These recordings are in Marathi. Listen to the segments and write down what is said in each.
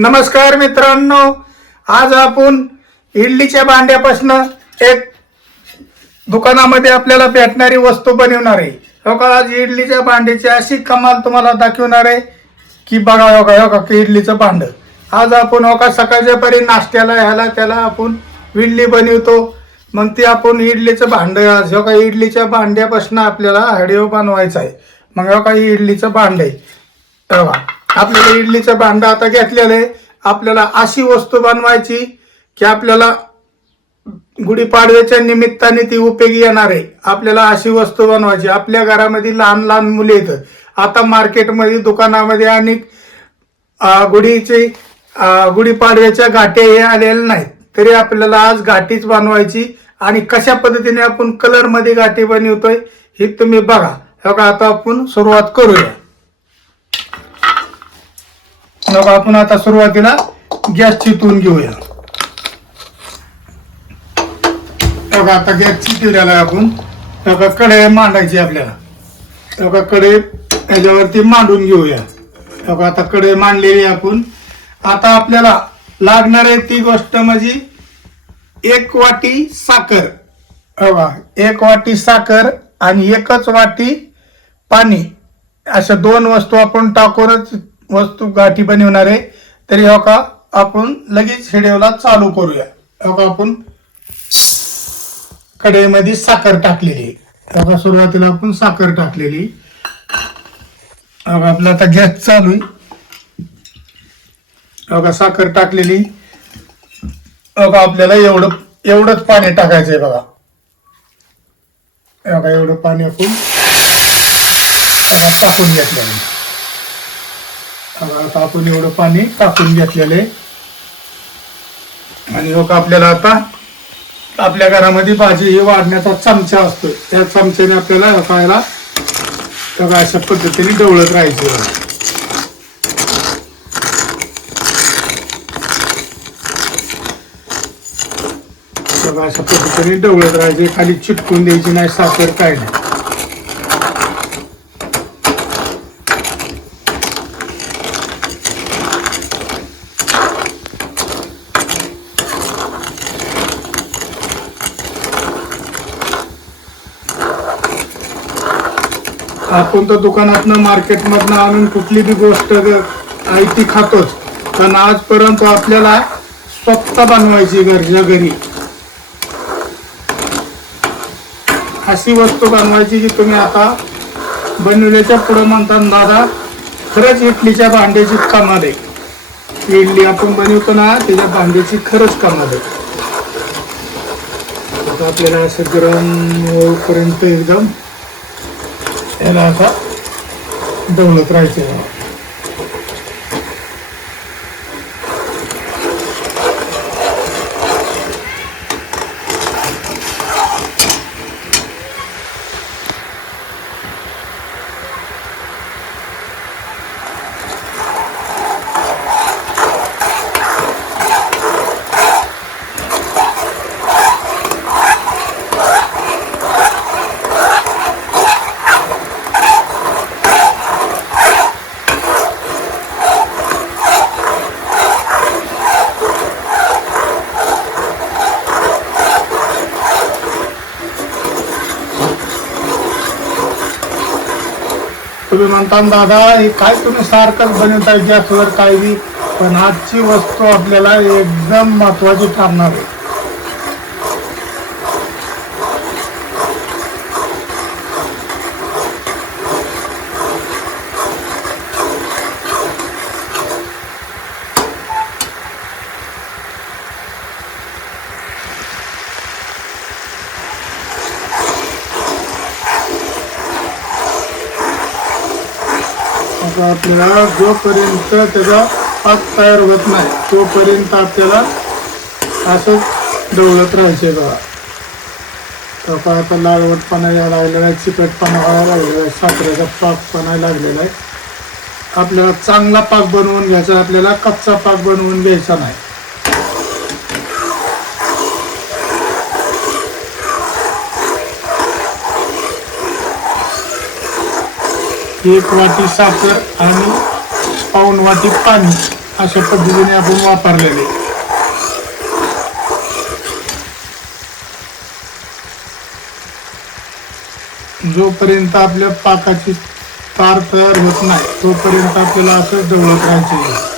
नमस्कार मित्रांनो, आज आपण इडलीच्या भांड्यापासून एक दुकानामध्ये आपल्याला भेटणारी वस्तू बनवणार आहे। हो का, आज इडलीच्या भांड्याची अशी कमाल तुम्हाला दाखवणार आहे की बघा हो का की इडलीचं भांड। आज आपण हो का सकाळच्या परी नाश्त्याला ह्याला त्याला आपण इडली बनवतो, मग ती आपण इडलीचं भांड आज हो का इडलीच्या भांड्यापासून आपल्याला हडिओ बनवायचा आहे। मग हो का इडलीचं भांड आहे, तेव्हा आपल्याला इडलीचं भांड आता घेतलेलं आहे। आपल्याला अशी वस्तू बनवायची की आपल्याला गुढीपाडव्याच्या निमित्ताने ती उपयोगी येणार आहे। आपल्याला अशी वस्तू बनवायची, आपल्या घरामध्ये लहान लहान मुले येतात, आता मार्केटमध्ये दुकानामध्ये अनेक गुढीपाडव्याच्या घाटे हे आलेले नाहीत, तरी आपल्याला आज घाटीच बनवायची। आणि कशा पद्धतीने आपण कलर मध्ये घाटी बनवतोय हे तुम्ही बघा। हो का, आता आपण सुरुवात करूया। आपण आता सुरुवातीला गॅस चितून घेऊया। बघा आता गॅस चितवलेला आपण बघा कढई मांडायची आपल्याला। बघा कढई याच्यावरती मांडून घेऊया। बघा आता कढई मांडलेली आपण। आता आपल्याला लागणार आहे ती गोष्ट म्हणजे 1 वाटी साखर। बघा 1 वाटी साखर आणि 1च वाटी पाणी, अशा 2 वस्तू आपण टाकूनच वस्तू गाठी बनवणार आहे। तरी हो का आपण लगेच व्हिडिओला चालू करूया। हो का आपण कढईमध्ये साखर टाकलेली, हो का सुरुवातीला आपण साखर टाकलेली। हो का आपला आता गॅस चालू आहे। हो का साखर टाकलेली। हो का आपल्याला एवढंच पाणी टाकायचंय बघा। हो का एवढं पाणी आपण टाकून घेतलेलं। आता आपण एवढं पाणी टाकून घेतलेले। आणि हो का आपल्याला आता आपल्या घरामध्ये भाजी ही वाढण्याचा चमचा असतो, त्या चमच्याने आपल्याला खायला अशा पद्धतीने ढवळत राहायचं। अशा पद्धतीने ढवळत राहायचे, खाली चिटकून द्यायची नाही साखर, काय नाही। आपण तर दुकानातनं मार्केटमधनं आणून कुठली बी गोष्ट आहे ती खातोच, पण आजपर्यंत आपल्याला स्वतः बनवायची घरच्या घरी अशी वस्तू बनवायची की तुम्ही आता बनवल्याच्या पुढे म्हणता दादा खरंच इडलीच्या भांड्याची कमाल आहे। इडली आपण बनवतो ना त्याच्या भांड्याची खरंच कमाल आहे। आता आपल्याला असं गरम होईपर्यंत एकदम याला आता ढवळत राहायचं। तुम्ही म्हणता दादा हे काय तुम्ही सारखंच बनवताय गॅसवर काय बी, पण आजची वस्तू आपल्याला एकदम महत्वाची ठरणार आहे। आपल्याला जोपर्यंत त्याचा पाक तयार होत नाही तोपर्यंत आपल्याला असंच ढवळत राहायचे बघा। तर आता लालवटपणा यायला लागलेला आहे, चिकटपणा व्हायला लागलेला आहे, साखरेचा पाकपणा लागलेला आहे। आपल्याला चांगला पाक बनवून घ्यायचा, आपल्याला कच्चा पाक बनवून घ्यायचा नाही। 1 वाटी साखर आणि पाऊण वाटी पाणी अशा पद्धतीने आपण वापरलेले. जोपर्यंत आपल्या पाकाची तार तयार होत नाही तोपर्यंत आपल्याला असं ढवळत राहायचे.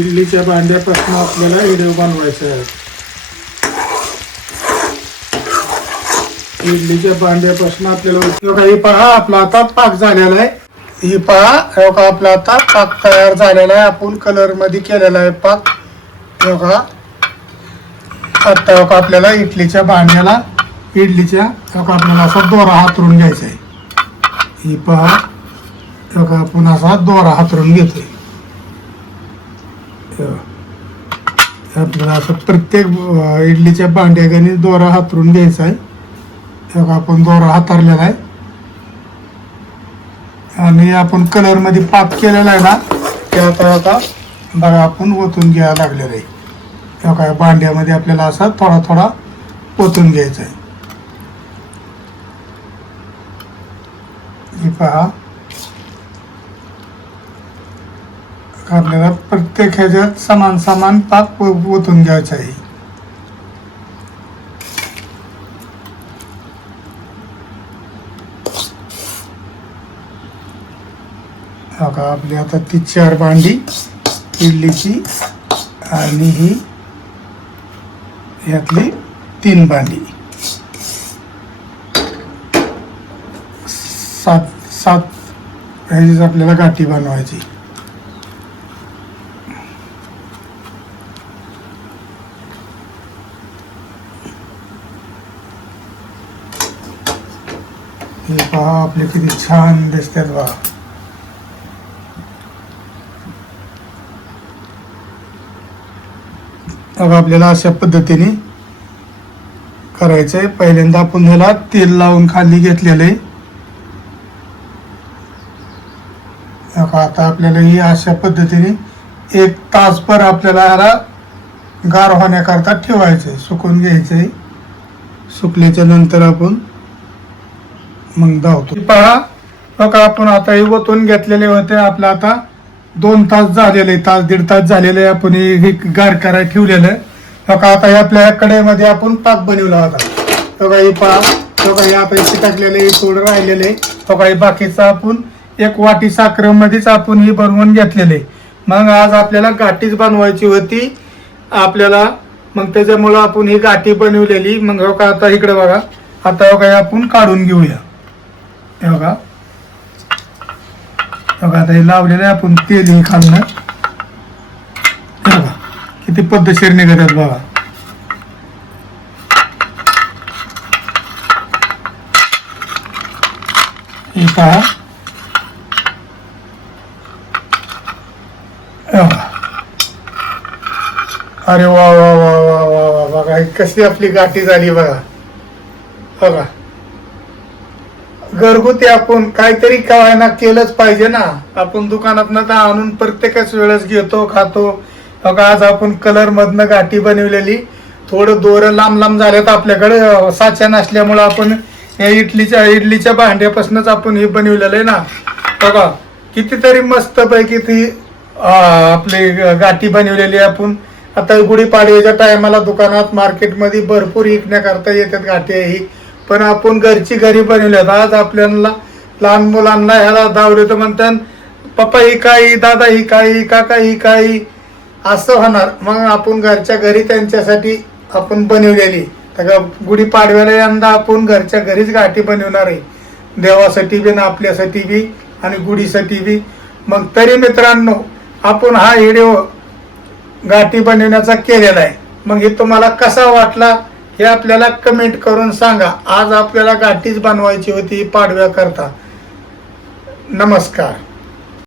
इडलीच्या भांड्यापासून आपल्याला व्हिडिओ बनवायचा आहे. इडलीच्या भांड्यापासून आपल्याला हे पहा आपला आता पाक झालेला आहे. ही पहा आपला आता पाक तयार झालेला आहे. आपण कलर मध्ये केलेला आहे पाक. आता आपल्याला इडलीच्या भांड्याला आपल्याला असा दोरा हातरून घ्यायचा आहे. ही पहा आपण असा दोरा हातरून घेतोय. आपल्याला असं प्रत्येक इडलीच्या भांड्याने दोरा हातरून घ्यायचा आहे. आपण दोरा हातारलेला आहे आणि आपण कलर मध्ये पाक केलेला आहे ना ते आता बघा आपण ओतून घ्यायला लागलेलं आहे. काय भांड्यामध्ये आपल्याला असा थोडा थोडा ओतून घ्यायचा आहे. हे पहा आपल्याला प्रत्येक ह्याच्यात समान समान पाक ओतून घ्यायचा आहे. आपली आता ती 4 भांडी इडलीची आणि ही यातली 3 भांडी 7 ह्याचीच आपल्याला गाठी बनवायची. हे पहा आपले किती छान दिसतात बघा. अब आपल्याला अशा पद्धतीने करायचंय. पहिल्यांदा आपण ह्याला तेल लावून खाली घेतलेलं आहे. आता आपल्याला ही अशा पद्धतीने 1 तासभर आपल्याला ह्याला गार होण्याकरता ठेवायचंय. सुकून घ्यायचंय. सुकल्याच्या नंतर आपण मग धावतो. पहा बघा आपण आता हे ओतून घेतलेले होते. आपलं आता 2 तास झालेले, तास 1.5 तास झालेले आपण हे गार करायला ठेवलेलं. बघा आता हे आपल्या कढईमध्ये आपण पाक बनवला होता. बघा हे बघा हे आता इथे टाकलेले थोडं राहिलेले. बघा हे बाकीचं आपण 1 वाटी साखरेमध्येच आपण ही बनवून घेतलेले. मग आज आपल्याला गाठीच बनवायची होती आपल्याला. मग त्याच्यामुळं आपण ही गाठी बनवलेली. मग बघा आता इकडे बघा. आता बघा आपण काढून घेऊया. हे बघा आता हे लावलेलं आहे आपण तेल हे खालनं. बघा किती पद्धतशीर निघतात बघा. हे पहा अरे वा वा वा वा वा वा बघा कशी आपली गाठी झाली बघा. बघा घरगुती आपण काहीतरी काय ना केलंच पाहिजे ना. आपण दुकानात ना आणून प्रत्येकच वेळेस घेतो खातो. बघा आज आपण कलर मधनं गाठी बनवलेली. थोडं दोरं लांब लांब झाल्यात आपल्याकडे साच्या नसल्यामुळं आपण या इडलीच्या भांड्यापासूनच आपण हे बनवलेलं आहे ना. बघा कितीतरी मस्त पैकी ती आपली गाठी बनवलेली आपण. आता गुढीपाडव्याच्या टायमाला दुकानात मार्केटमध्ये भरपूर विकण्याकरता येतात गाठी ही. पण आपण घरची घरी बनवल्यात. आज आपल्याला लहान मुलांना ह्याला धावले तर म्हणतात पप्पा ही काही, दादा ही काही, काका ही काही असं होणार. मग आपण घरच्या घरी त्यांच्यासाठी आपण बनवलेली. अगं गुढीपाडव्याला यंदा आपण घरच्या घरीच गाठी बनवणार आहे, देवासाठी बी आणि आपल्यासाठी बी आणि गुढीसाठी बी. मग तरी मित्रांनो आपण हा व्हिडिओ गाठी बनवण्याचा केलेला आहे. मग हे तुम्हाला कसा वाटला हे आपल्याला कमेंट करून सांगा. आज आपल्याला गाठीच बनवायची होती पाडव्याकरता. नमस्कार.